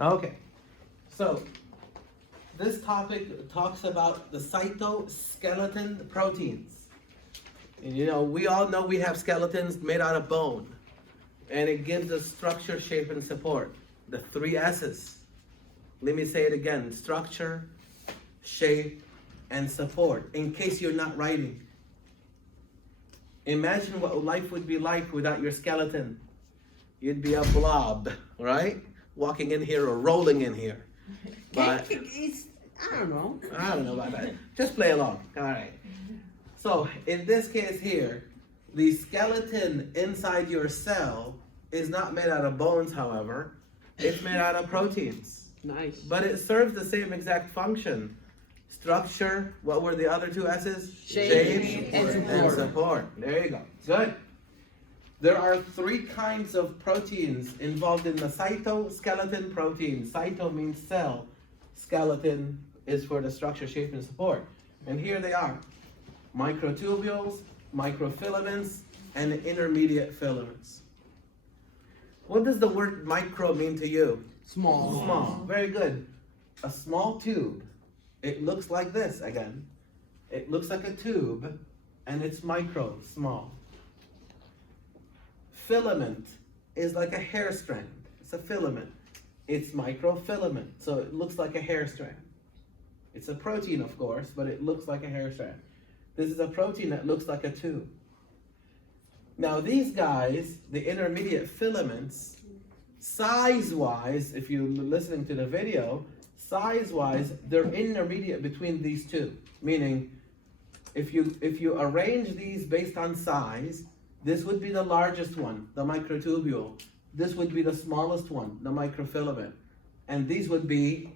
Okay, so this topic talks about the cytoskeleton proteins. And you know, we all know we have skeletons made out of bone, and it gives us structure, shape, and support. The three S's. Let me say it again: structure, shape, and support. In case you're not writing, imagine what life would be like without your skeleton. You'd be a blob, right? Walking in here or rolling in here. But I don't know. I don't know about that. Just play along. All right. So in this case here, the skeleton inside your cell is not made out of bones, however. It's made out of proteins. Nice. But it serves the same exact function. Structure, what were the other two S's? Shape and support. There you go. Good. There are three kinds of proteins involved in the cytoskeleton proteins. Cyto means cell. Skeleton is for the structure, shape, and support. And here they are: microtubules, microfilaments, and intermediate filaments. What does the word micro mean to you? Small. Small. Very good. A small tube. It looks like this again. It looks like a tube, and it's micro, small. Filament is like a hair strand. It's a filament. It's microfilament, so it looks like a hair strand. It's a protein, of course, but it looks like a hair strand. This is a protein that looks like a tube. Now these guys, the intermediate filaments, size-wise, if you're listening to the video, size-wise, they're intermediate between these two. Meaning, if you arrange these based on size, this would be the largest one, the microtubule. This would be the smallest one, the microfilament. And these would be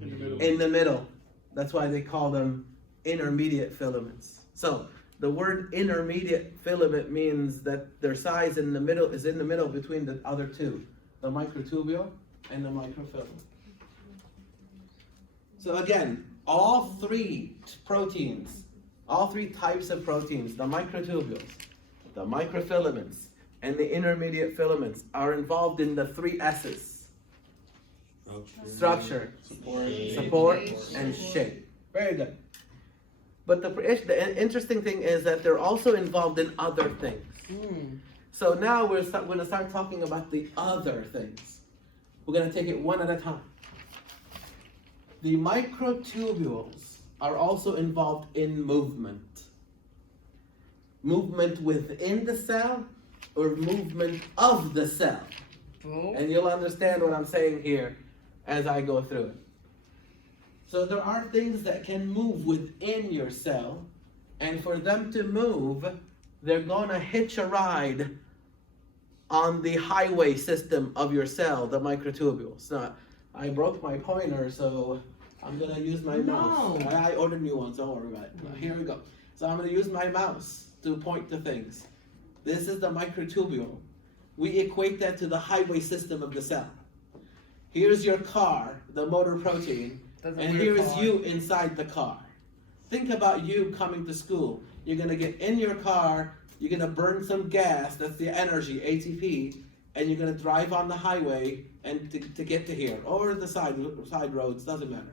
in the middle. That's why they call them intermediate filaments. So the word intermediate filament means that their size in the middle is in the middle between the other two, the microtubule and the microfilament. So again, all three proteins, all three types of proteins, the microtubules, the microfilaments, and the intermediate filaments are involved in the three S's. Structure, support, and shape. Very good. But the interesting thing is that they're also involved in other things. So now we're going to start talking about the other things. We're going to take it one at a time. The microtubules are also involved in movement. Movement within the cell or movement of the cell. And you'll understand what I'm saying here as I go through it. So there are things that can move within your cell, and for them to move, they're going to hitch a ride on the highway system of your cell, the microtubules. Now, I broke my pointer, so I'm going to use my mouse. I ordered new ones, don't worry about it. Here we go. So I'm going to use my mouse to point to things. This is the microtubule. We equate that to the highway system of the cell. Here's your car, the motor protein, and here is you inside the car. Think about you coming to school. You're going to get in your car, you're going to burn some gas, that's the energy, ATP, and you're going to drive on the highway and to get to here, or the side roads, doesn't matter.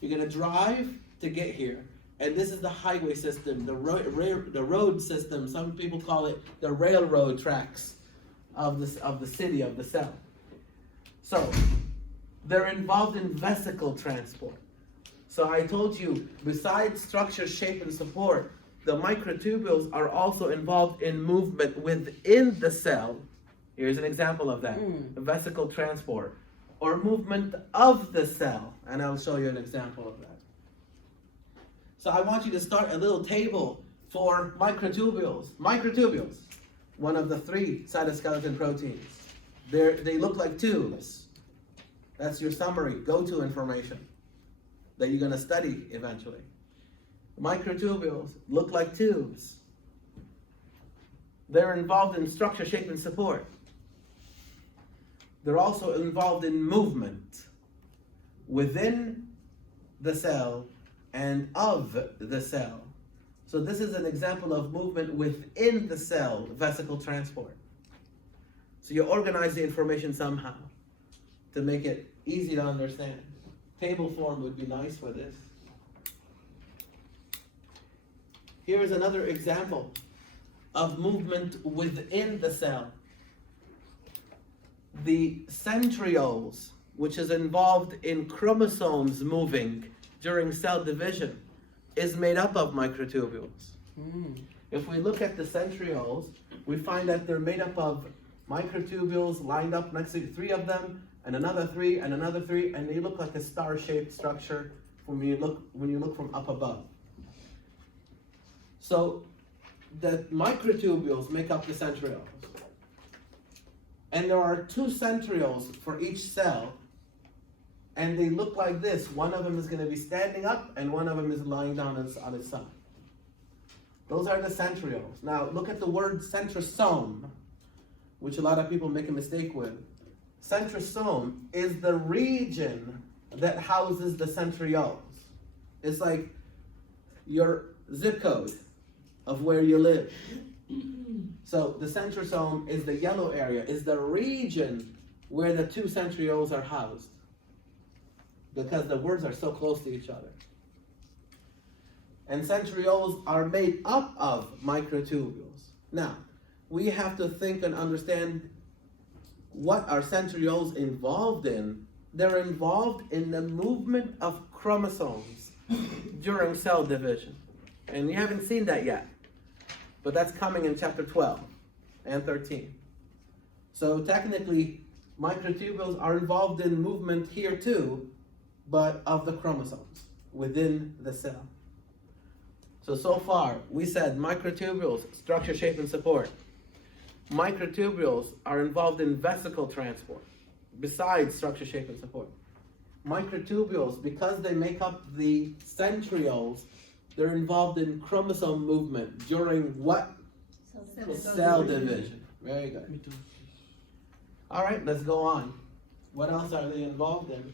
You're going to drive to get here. And this is the highway system, the road system. Some people call it the railroad tracks of the city, of the cell. So they're involved in vesicle transport. So I told you, besides structure, shape, and support, the microtubules are also involved in movement within the cell. Here's an example of that, vesicle transport, or movement of the cell. And I'll show you an example of that. So I want you to start a little table for microtubules. Microtubules, one of the three cytoskeleton proteins. They look like tubes. That's your summary, go-to information that you're going to study eventually. Microtubules look like tubes. They're involved in structure, shape, and support. They're also involved in movement within the cell and of the cell. So this is an example of movement within the cell, vesicle transport. So you organize the information somehow to make it easy to understand. Table form would be nice for this. Here is another example of movement within the cell. The centrioles, which is involved in chromosomes moving during cell division, is made up of microtubules. If we look at the centrioles, we find that they're made up of microtubules lined up next to 3 of them, and another 3, and another 3, and they look like a star-shaped structure when you look from up above. So the microtubules make up the centrioles. And there are 2 centrioles for each cell, and they look like this. One of them is going to be standing up, and one of them is lying down on its side. Those are the centrioles. Now look at the word centrosome, which a lot of people make a mistake with. Centrosome is the region that houses the centrioles. It's like your zip code of where you live. So the centrosome is the yellow area, is the region where the 2 centrioles are housed, because the words are so close to each other. And centrioles are made up of microtubules. Now, we have to think and understand what are centrioles involved in. They're involved in the movement of chromosomes during cell division. And we haven't seen that yet, but that's coming in chapter 12 and 13. So technically, microtubules are involved in movement here too, but of the chromosomes within the cell. So far, we said microtubules, structure, shape, and support. Microtubules are involved in vesicle transport, besides structure, shape, and support. Microtubules, because they make up the centrioles, they're involved in chromosome movement during what? Cell division. Very good. All right, let's go on. What else are they involved in?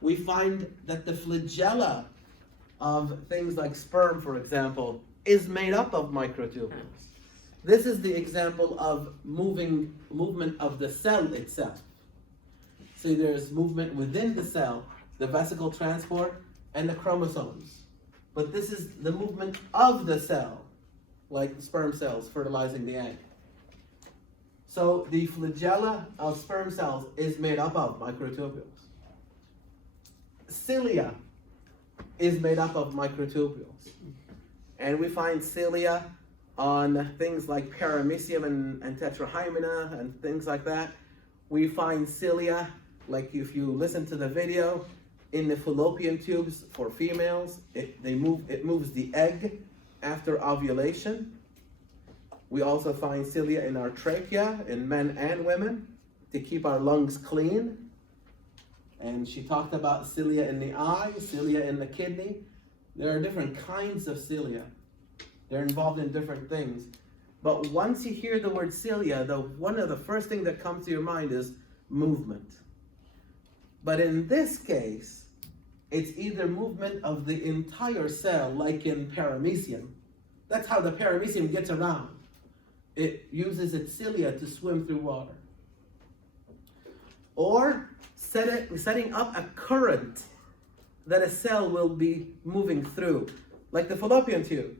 We find that the flagella of things like sperm, for example, is made up of microtubules. This is the example of movement of the cell itself. See, there's movement within the cell, the vesicle transport, and the chromosomes. But this is the movement of the cell, like sperm cells fertilizing the egg. So the flagella of sperm cells is made up of microtubules. Cilia is made up of microtubules. And we find cilia on things like paramecium and tetrahymena and things like that. We find cilia, like if you listen to the video, in the fallopian tubes for females. It moves the egg after ovulation. We also find cilia in our trachea in men and women to keep our lungs clean. And she talked about cilia in the eye, cilia in the kidney. There are different kinds of cilia. They're involved in different things. But once you hear the word cilia, one of the first things that comes to your mind is movement. But in this case, it's either movement of the entire cell, like in paramecium. That's how the paramecium gets around. It uses its cilia to swim through water. Or setting up a current that a cell will be moving through, like the fallopian tube.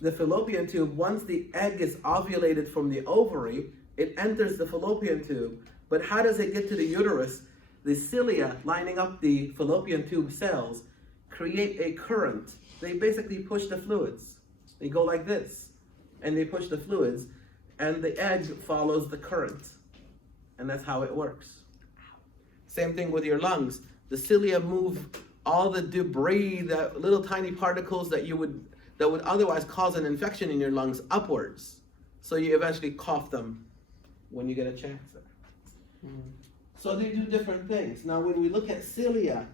The fallopian tube, once the egg is ovulated from the ovary, it enters the fallopian tube. But how does it get to the uterus? The cilia lining up the fallopian tube cells create a current. They basically push the fluids. They go like this, and they push the fluids, and the egg follows the current. And that's how it works. Same thing with your lungs. The cilia move all the debris, the little tiny particles that would otherwise cause an infection in your lungs upwards. So you eventually cough them when you get a chance there. So they do different things. Now when we look at cilia,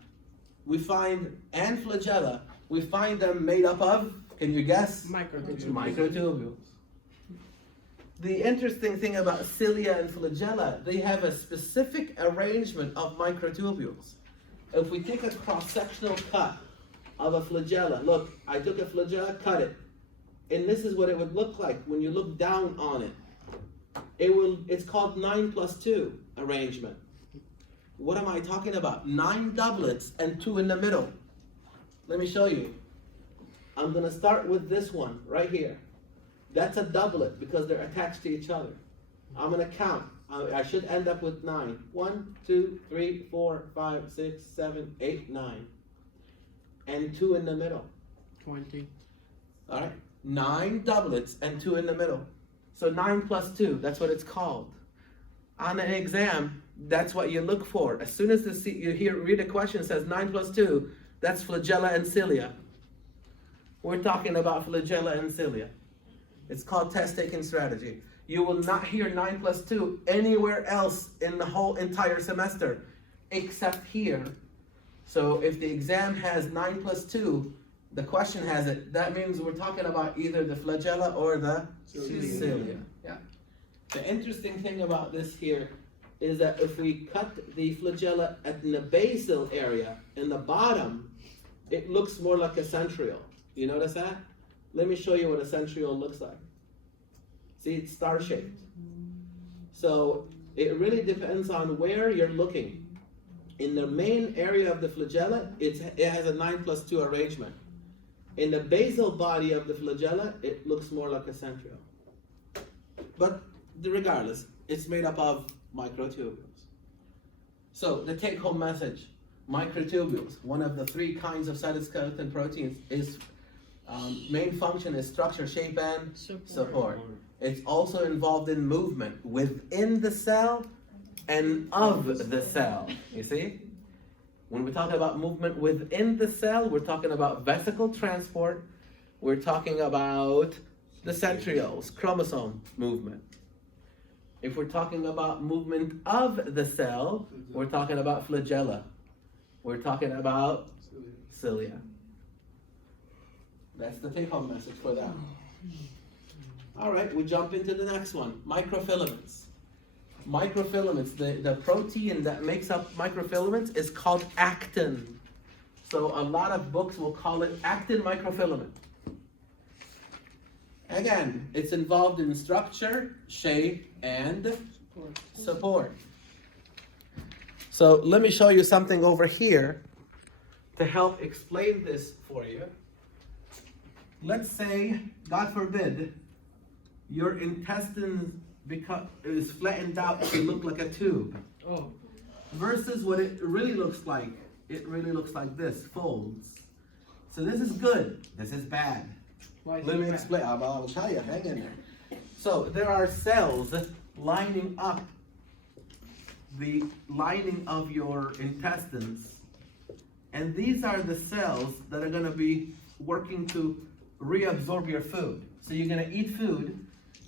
and flagella, we find them made up of, can you guess? Microtubules. The interesting thing about cilia and flagella, they have a specific arrangement of microtubules. If we take a cross-sectional cut of a flagella, look, I took a flagella, cut it, and this is what it would look like when you look down on it. It's called 9+2 arrangement. What am I talking about? 9 doublets and 2 in the middle. Let me show you. I'm gonna start with this one right here. That's a doublet because they're attached to each other. I'm gonna count. I should end up with 9. 1, 2, 3, 4, 5, 6, 7, 8, 9. And 2 in the middle. 20. All right, 9 doublets and 2 in the middle. So 9 plus 2, that's what it's called. On an exam, that's what you look for. As soon as read a question that says 9 plus 2, that's flagella and cilia. We're talking about flagella and cilia. It's called test-taking strategy. You will not hear 9 plus 2 anywhere else in the whole entire semester, except here. So if the exam has 9 plus 2, the question has it, that means we're talking about either the flagella or the cilia. Yeah. The interesting thing about this here is that if we cut the flagella in the basal area, in the bottom, it looks more like a centriole. You notice that? Let me show you what a centriole looks like. See, it's star-shaped. So it really depends on where you're looking. In the main area of the flagella, it has a 9 plus 2 arrangement. In the basal body of the flagella, it looks more like a centriole. But regardless, it's made up of microtubules. So the take-home message, microtubules, one of the 3 kinds of cytoskeleton proteins, is main function is structure, shape, and support. It's also involved in movement within the cell and of the cell. You see? When we talk about movement within the cell, we're talking about vesicle transport. We're talking about the centrioles, chromosome movement. If we're talking about movement of the cell, we're talking about flagella. We're talking about cilia. That's the take-home message for that. All right, we jump into the next one, microfilaments. Microfilaments, the protein that makes up microfilaments is called actin. So a lot of books will call it actin microfilament. Again, it's involved in structure, shape, and support. So let me show you something over here to help explain this for you. Let's say, God forbid, your intestine is flattened out to look like a tube. Oh. Versus what it really looks like. It really looks like this, folds. So this is good, this is bad. Let me explain. I'll tell you, hang in there. So there are cells lining up the lining of your intestines. And these are the cells that are going to be working to reabsorb your food. So you're going to eat food,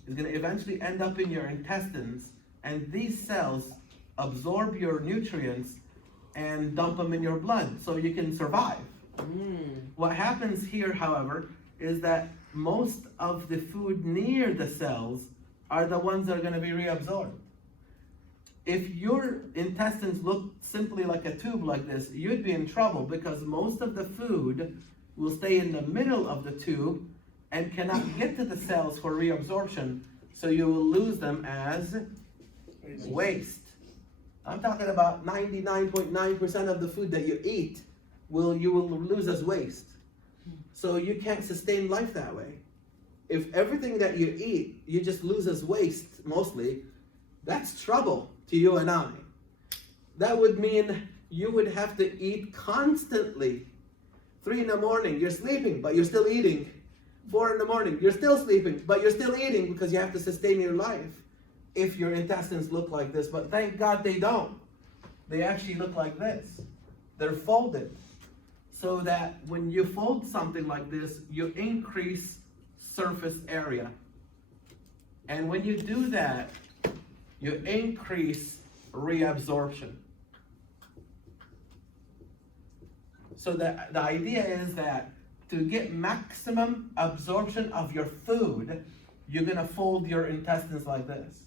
it's going to eventually end up in your intestines, and these cells absorb your nutrients and dump them in your blood so you can survive. What happens here, however, is that most of the food near the cells are the ones that are going to be reabsorbed. If your intestines look simply like a tube like this, you'd be in trouble because most of the food will stay in the middle of the tube and cannot get to the cells for reabsorption, so you will lose them as waste. I'm talking about 99.9% of the food that you eat you will lose as waste. So you can't sustain life that way. If everything that you eat, you just lose as waste, mostly, that's trouble to you and I. That would mean you would have to eat constantly. 3 in the morning, you're sleeping, but you're still eating. 4 in the morning, you're still sleeping, but you're still eating because you have to sustain your life if your intestines look like this. But thank God they don't. They actually look like this. They're folded. So that when you fold something like this, you increase surface area. And when you do that, you increase reabsorption. So the idea is that to get maximum absorption of your food, you're going to fold your intestines like this.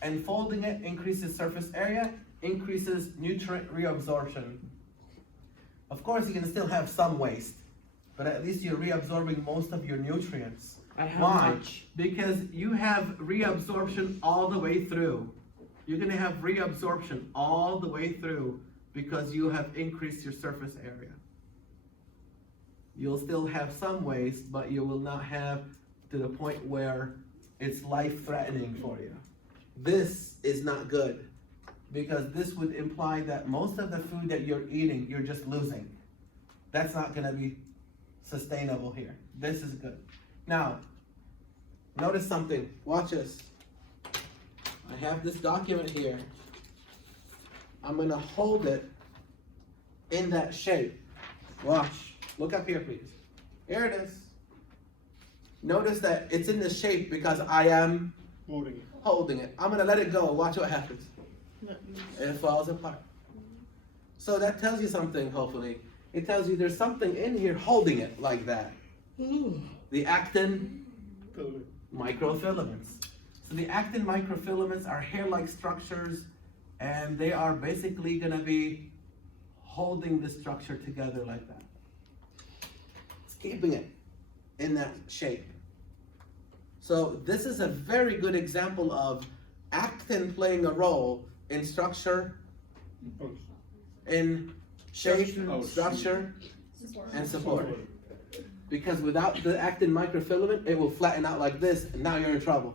And folding it increases surface area, increases nutrient reabsorption. Of course, you can still have some waste, but at least you're reabsorbing most of your nutrients. Why? Because you have reabsorption all the way through. You're gonna have reabsorption all the way through because you have increased your surface area. You'll still have some waste, but you will not have to the point where it's life-threatening for you. This is not good because this would imply that most of the food that you're eating, you're just losing. That's not gonna be sustainable here. This is good. Now, notice something. Watch this. I have this document here. I'm gonna hold it in that shape. Watch. Look up here, please. Here it is. Notice that it's in this shape because I am holding it. I'm gonna let it go. Watch what happens. It falls apart. So that tells you something, hopefully. It tells you there's something in here holding it like that. The actin microfilaments. So the actin microfilaments are hair-like structures, and they are basically gonna be holding the structure together like that. It's keeping it in that shape. So this is a very good example of actin playing a role in structure, in shape, structure, and support. Because without the actin microfilament, it will flatten out like this, and now you're in trouble.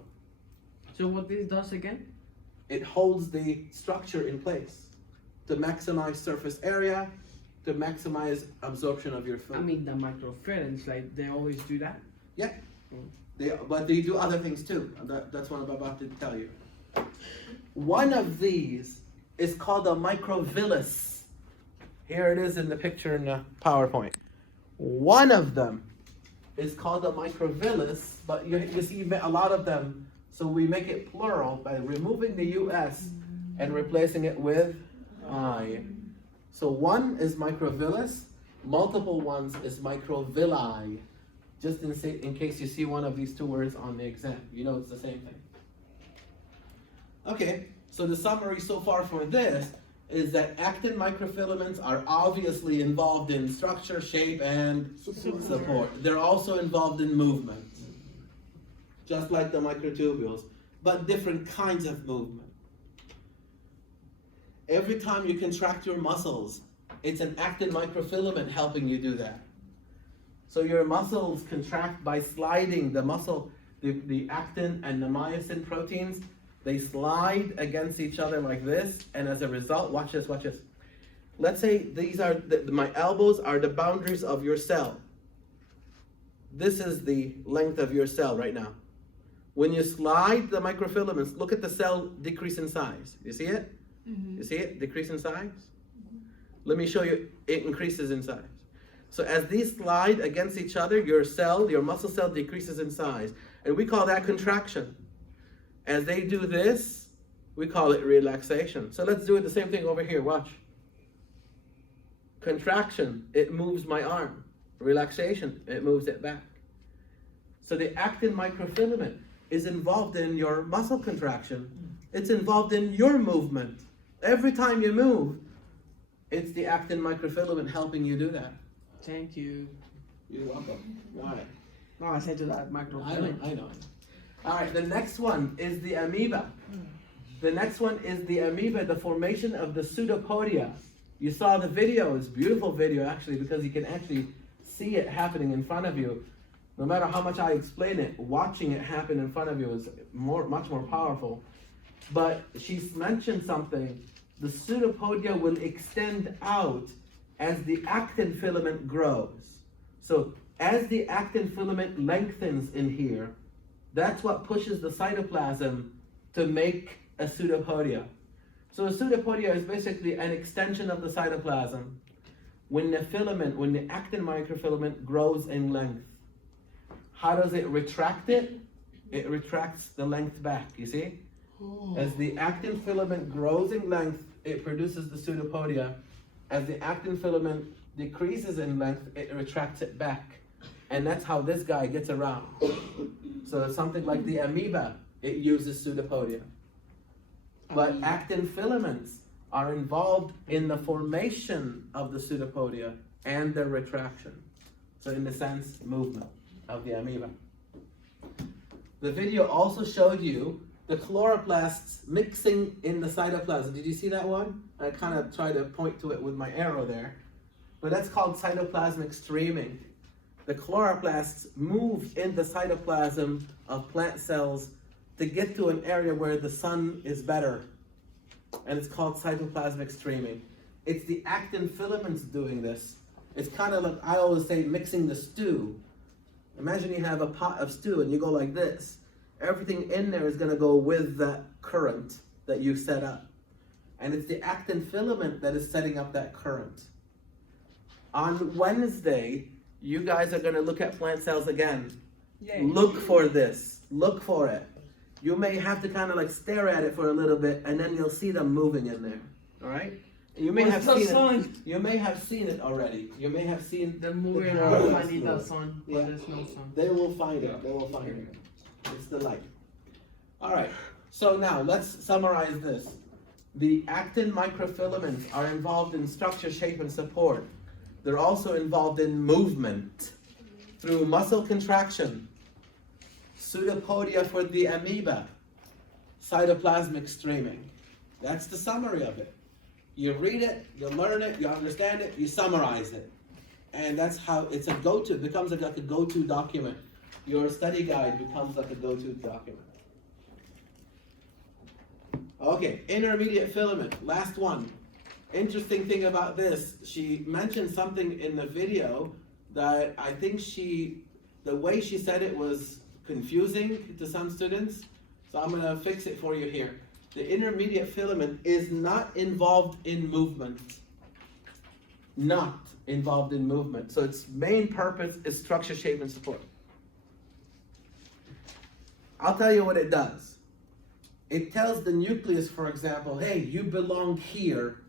So what this does again? It holds the structure in place to maximize surface area, to maximize absorption of your food. I mean, the microfilaments, like, they always do that? Yeah, but they do other things too. That's what I'm about to tell you. One of these is called a microvillus. Here it is in the picture in the PowerPoint. One of them is called a microvillus, but you see a lot of them, so we make it plural by removing the US and replacing it with I. So one is microvillus, multiple ones is microvilli. Just in case you see one of these two words on the exam, you know it's the same thing. Okay, so the summary so far for this is that actin microfilaments are obviously involved in structure, shape, and support. They're also involved in movement, just like the microtubules, but different kinds of movement. Every time you contract your muscles, it's an actin microfilament helping you do that. So your muscles contract by sliding the muscle, the actin and the myosin proteins, they slide against each other like this, and as a result, watch this, watch this. Let's say these are, my elbows are the boundaries of your cell. This is the length of your cell right now. When you slide the microfilaments, look at the cell decrease in size. You see it? You see it? Decrease in size? Let me show you, it increases in size. So as these slide against each other, your cell, your muscle cell decreases in size. And we call that contraction. As they do this, we call it relaxation. So let's do it the same thing over here, watch. Contraction, it moves my arm. Relaxation, it moves it back. So the actin microfilament is involved in your muscle contraction. It's involved in your movement. Every time you move, it's the actin microfilament helping you do that. Thank you. You're welcome. All right. Oh, I said to that microfilament. I know. All right, the next one is the amoeba. The next one is the amoeba, the formation of the pseudopodia. You saw the video, it's a beautiful video actually, because you can actually see it happening in front of you. No matter how much I explain it, watching it happen in front of you is much more powerful. But she's mentioned something. The pseudopodia will extend out as the actin filament grows. So as the actin filament lengthens in here, that's what pushes the cytoplasm to make a pseudopodia. So a pseudopodia is basically an extension of the cytoplasm. When the actin microfilament grows in length, how does it retract it? It retracts the length back, you see? As the actin filament grows in length, it produces the pseudopodia. As the actin filament decreases in length, it retracts it back. And that's how this guy gets around. So it's something like the amoeba, it uses pseudopodia. But actin filaments are involved in the formation of the pseudopodia and their retraction. So in the sense, movement of the amoeba. The video also showed you the chloroplasts mixing in the cytoplasm. Did you see that one? I kind of try to point to it with my arrow there. But that's called cytoplasmic streaming. The chloroplasts move in the cytoplasm of plant cells to get to an area where the sun is better. And it's called cytoplasmic streaming. It's the actin filaments doing this. It's kind of like, I always say, mixing the stew. Imagine you have a pot of stew and you go like this. Everything in there is going to go with that current that you've set up. And it's the actin filament that is setting up that current. On Wednesday, you guys are going to look at plant cells again. Yay. Look for this. Look for it. You may have to kind of like stare at it for a little bit, and then you'll see them moving in there. All right? You may have seen it. You may have seen it already. You may have seen the moving the around. chloroplasts I need move. that sun, but Yeah. there's no sun. They will find it. They will find it. It's the light. All right. So now let's summarize this. The actin microfilaments are involved in structure, shape, and support. They're also involved in movement through muscle contraction, pseudopodia for the amoeba, cytoplasmic streaming. That's the summary of it. You read it, you learn it, you understand it, you summarize it. And that's how it's a go-to, it becomes like a go-to document. Your study guide becomes like a go-to document. Okay, intermediate filament, last one. Interesting thing about this, she mentioned something in the video that I think the way she said it was confusing to some students. So I'm gonna fix it for you here. The intermediate filament is not involved in movement. Not involved in movement. So its main purpose is structure, shape, and support. I'll tell you what it does. It tells the nucleus, for example, hey, you belong here.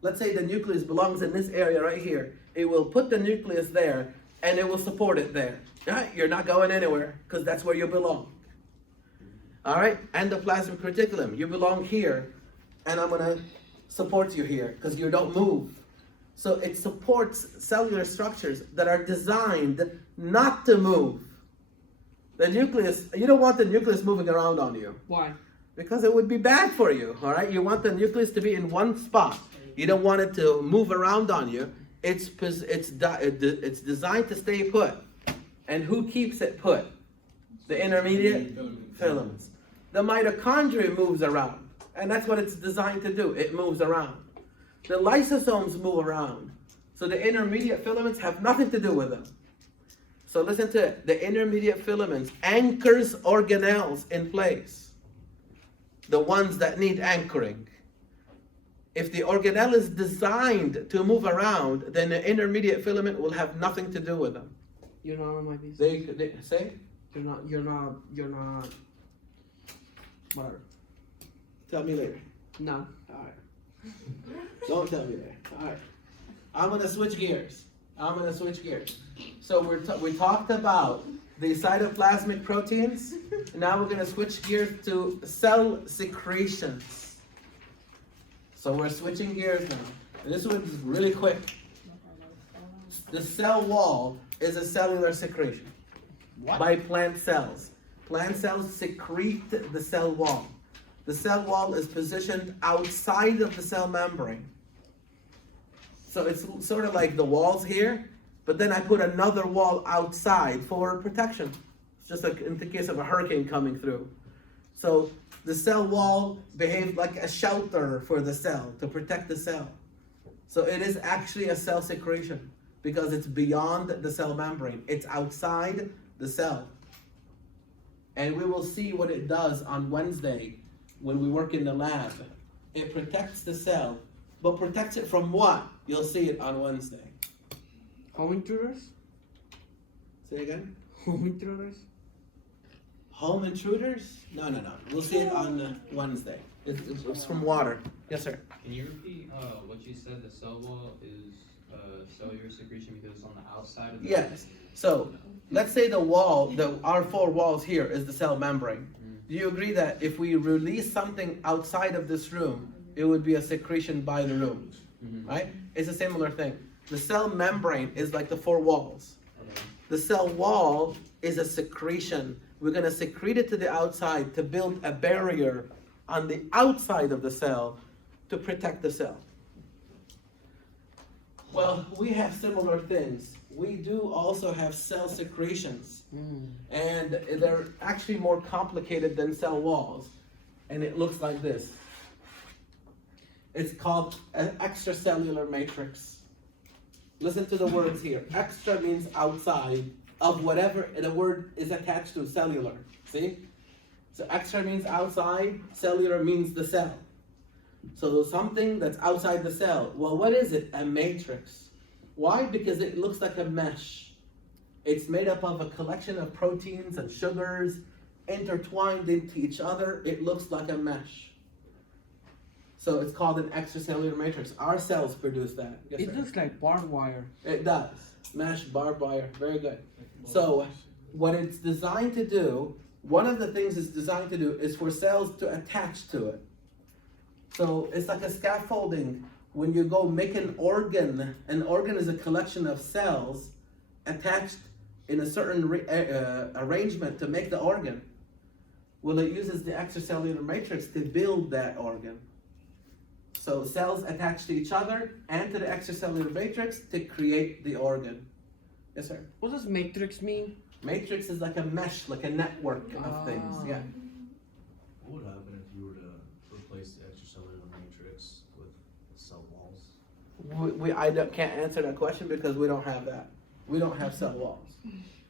Let's say the nucleus belongs in this area right here. It will put the nucleus there and it will support it there. Right? You're not going anywhere because that's where you belong. All right, endoplasmic reticulum, you belong here, and I'm gonna support you here because you don't move. So it supports cellular structures that are designed not to move. The nucleus, you don't want the nucleus moving around on you. Why? Because it would be bad for you, all right? You want the nucleus to be in one spot. You don't want it to move around on you. It's designed to stay put. And who keeps it put? The intermediate filaments. The mitochondria moves around, and that's what it's designed to do. It moves around. The lysosomes move around, so the intermediate filaments have nothing to do with them. So listen to it. The intermediate filaments anchors organelles in place, the ones that need anchoring. If the organelle is designed to move around, then the intermediate filament will have nothing to do with them. You're not on my piece. They say? You're not. Whatever. Tell me later. No. All right. Don't tell me later. All right. I'm gonna switch gears. So we talked about the cytoplasmic proteins. Now we're gonna switch gears to cell secretions. So we're switching gears now. And this one's really quick. The cell wall is a cellular secretion by plant cells. Plant cells secrete the cell wall. The cell wall is positioned outside of the cell membrane. So it's sort of like the walls here, but then I put another wall outside for protection. It's just like in the case of a hurricane coming through. So the cell wall behaves like a shelter for the cell to protect the cell. So it is actually a cell secretion because it's beyond the cell membrane. It's outside the cell. And we will see what it does on Wednesday when we work in the lab. It protects the cell, but protects it from what? You'll see it on Wednesday. Home intruders? Say again? Home intruders? Home intruders? No. We'll see it on Wednesday. It's from water. Yes, sir. Can you repeat what you said? The cell wall is cellular secretion because it's on the outside of the Yes. So let's say the wall, our four walls here is the cell membrane. Do you agree that if we release something outside of this room, it would be a secretion by the room, right? It's a similar thing. The cell membrane is like the four walls. Okay. The cell wall is a secretion we're going to secrete it to the outside to build a barrier on the outside of the cell to protect the cell. Well, we have similar things. We do also have cell secretions, and they're actually more complicated than cell walls, and it looks like this. It's called an extracellular matrix. Listen to the words here. Extra means outside of whatever the word is attached to, cellular. See? So extra means outside, cellular means the cell. So something that's outside the cell. Well, what is it? A matrix. Why? Because it looks like a mesh. It's made up of a collection of proteins and sugars intertwined into each other. It looks like a mesh. So it's called an extracellular matrix. Our cells produce that. Yes, It sir. looks like barbed wire. It does. Mesh, barbed wire. Very good. So what it's designed to do, one of the things it's designed to do is for cells to attach to it. So it's like a scaffolding. When you go make an organ is a collection of cells attached in a certain arrangement to make the organ. Well, it uses the extracellular matrix to build that organ. So cells attach to each other and to the extracellular matrix to create the organ. Yes, sir? What does matrix mean? Matrix is like a mesh, like a network of things. Yeah. What would happen if you were to replace the extracellular matrix with cell walls? Can't answer that question because we don't have that. We don't have cell walls.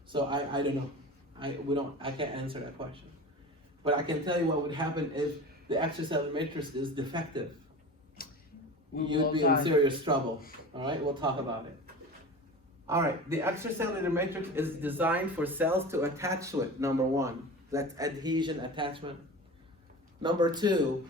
So I don't know. I can't answer that question. But I can tell you what would happen if the extracellular matrix is defective. You'd be in serious trouble. All right, we'll talk about it. All right, the extracellular matrix is designed for cells to attach to it, number one. That's adhesion, attachment. Number two,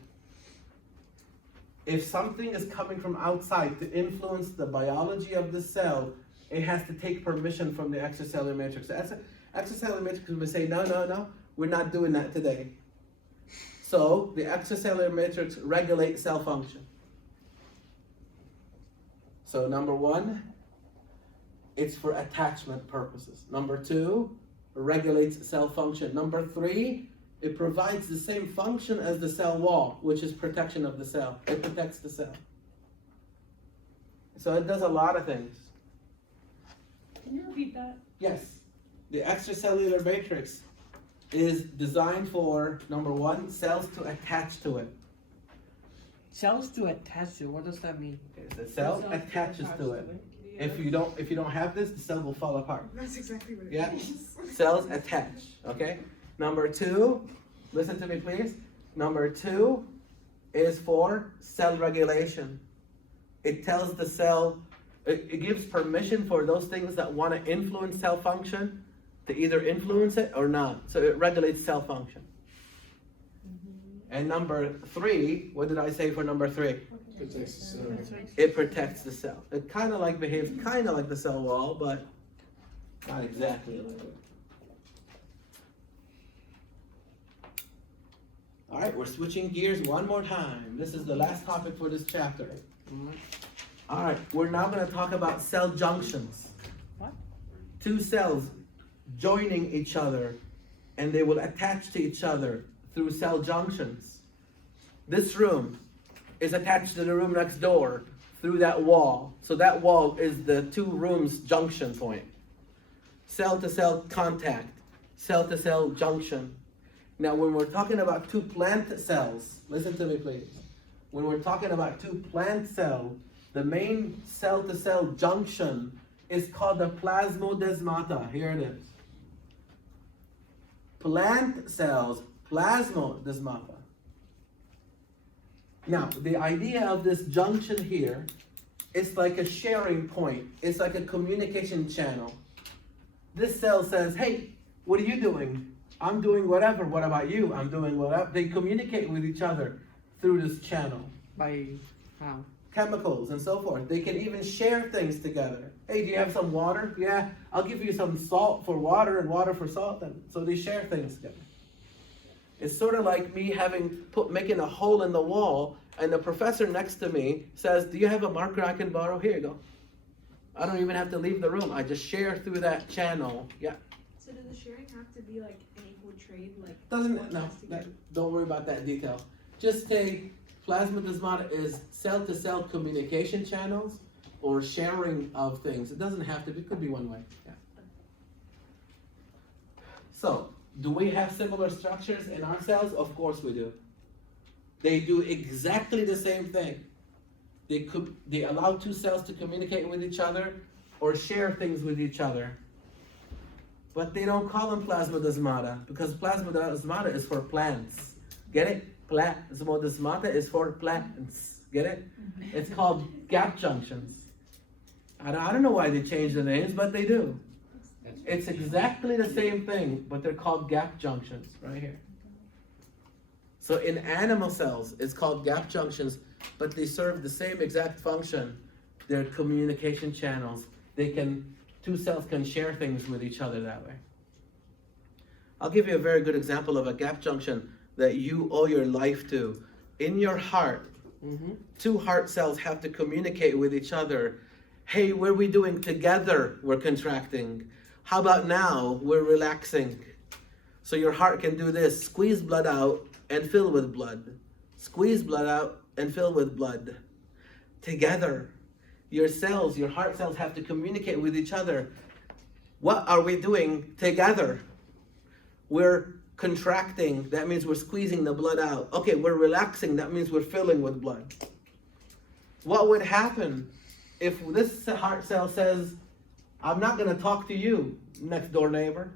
if something is coming from outside to influence the biology of the cell, it has to take permission from the extracellular matrix. The extracellular matrix will say, no, we're not doing that today. So the extracellular matrix regulates cell function. So number one, it's for attachment purposes. Number two, regulates cell function. Number three, it provides the same function as the cell wall, which is protection of the cell. It protects the cell. So it does a lot of things. Can you repeat that? Yes, the extracellular matrix is designed for, number one, cells to attach to it. Cells to attach to. What does that mean? The cell attaches to it. If you don't have this, the cell will fall apart. That's exactly what it Yeah. means. Cells attach, okay? Number two, listen to me please. Number two is for cell regulation. It tells the cell, it gives permission for those things that want to influence cell function to either influence it or not. So it regulates cell function. And number three, what did I say for number three? It protects the cell. It kind of like behaves kind of like the cell wall, but not exactly like it. All right, we're switching gears one more time. This is the last topic for this chapter. All right, we're now going to talk about cell junctions. What? Two cells joining each other, and they will attach to each other through cell junctions. This room is attached to the room next door through that wall. So that wall is the two rooms' junction point. Cell-to-cell contact, cell-to-cell junction. Now, when we're talking about two plant cells, listen to me please. When we're talking about two plant cells, the main cell-to-cell junction is called the Plasmodesmata. Here it is. Plant cells, Plasmodesmata. Now, the idea of this junction here is like a sharing point. It's like a communication channel. This cell says, hey, what are you doing? I'm doing whatever. What about you? I'm doing whatever. They communicate with each other through this channel. By how? Chemicals and so forth. They can even share things together. Hey, do you have some water? Yeah, I'll give you some salt for water and water for salt. And so they share things together. It's sort of like me making a hole in the wall, and the professor next to me says, do you have a marker I can borrow? Here you go. I don't even have to leave the room. I just share through that channel. Yeah. So does the sharing have to be like an portrayed like? Doesn't, what no, has to get- don't worry about that detail. Just say Plasmodesmata is cell-to-cell communication channels or sharing of things. It doesn't have to be, it could be one way, yeah. So, do we have similar structures in our cells? Of course we do. They do exactly the same thing. They allow two cells to communicate with each other or share things with each other. But they don't call them plasmodesmata because plasmodesmata is for plants. Get it? Plasmodesmata is for plants. Get it? It's called gap junctions. I don't know why they changed the names, but they do. It's exactly the same thing, but they're called gap junctions right here. So in animal cells, it's called gap junctions, but they serve the same exact function. They're communication channels. Two cells can share things with each other that way. I'll give you a very good example of a gap junction that you owe your life to. In your heart, two heart cells have to communicate with each other. Hey, what are we doing together? We're contracting. How about now? We're relaxing. So your heart can do this, squeeze blood out and fill with blood. Squeeze blood out and fill with blood. Together. Your cells, your heart cells have to communicate with each other. What are we doing together? We're contracting, that means we're squeezing the blood out. Okay, we're relaxing, that means we're filling with blood. What would happen if this heart cell says, I'm not going to talk to you, next door neighbor?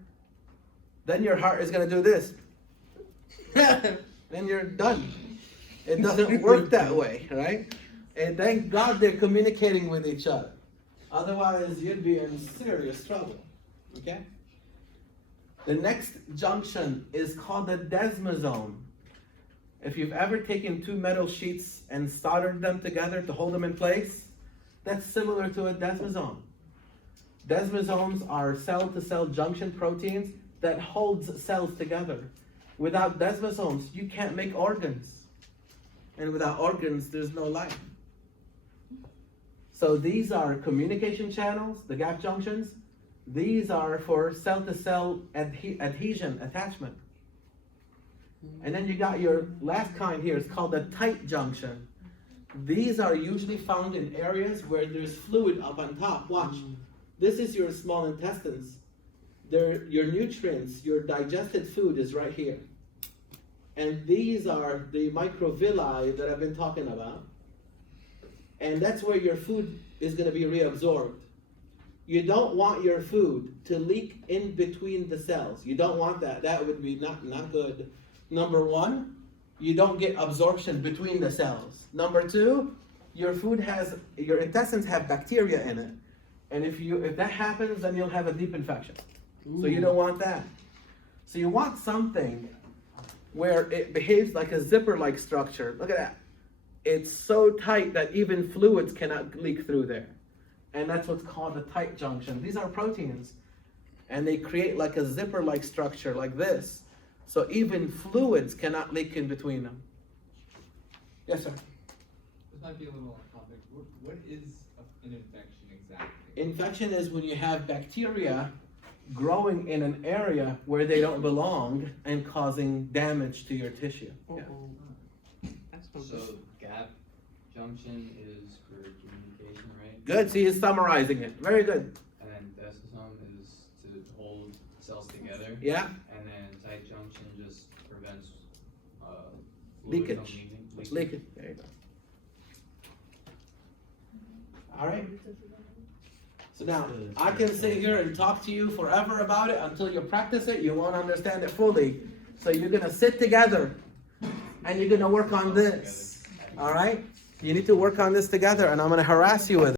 Then your heart is going to do this. Then you're done. It doesn't work that way, right? And thank God they're communicating with each other. Otherwise, you'd be in serious trouble, okay? The next junction is called the desmosome. If you've ever taken two metal sheets and soldered them together to hold them in place, that's similar to a desmosome. Desmosomes are cell-to-cell junction proteins that holds cells together. Without desmosomes, you can't make organs. And without organs, there's no life. So these are communication channels, the gap junctions. These are for cell-to-cell adhesion, attachment. And then you got your last kind here, it's called a tight junction. These are usually found in areas where there's fluid up on top. Watch, this is your small intestines. Your nutrients, your digested food is right here. And these are the microvilli that I've been talking about. And that's where your food is going to be reabsorbed. You don't want your food to leak in between the cells. You don't want that. That would be not good. Number one, you don't get absorption between the cells. Number two, your intestines have bacteria in it. And if that happens, then you'll have a deep infection. So you don't want that. So you want something where it behaves like a zipper-like structure. Look at that. It's so tight that even fluids cannot leak through there. And that's what's called a tight junction. These are proteins. And they create like a zipper-like structure like this. So even fluids cannot leak in between them. Yes, sir? This might be a little off topic. What is an infection exactly? Infection is when you have bacteria growing in an area where they don't belong and causing damage to your tissue. Yeah. So gap junction is for communication, right? Good, see, he's summarizing it. Very good. And then desmosome is to hold cells together. Yeah? And then tight junction just prevents Leakage. Leakage. There you go. All right. So now, I can sit here and talk to you forever about it until you practice it. You won't understand it fully. So you're going to sit together and you're going to work on this. All right? You need to work on this together, and I'm going to harass you with it.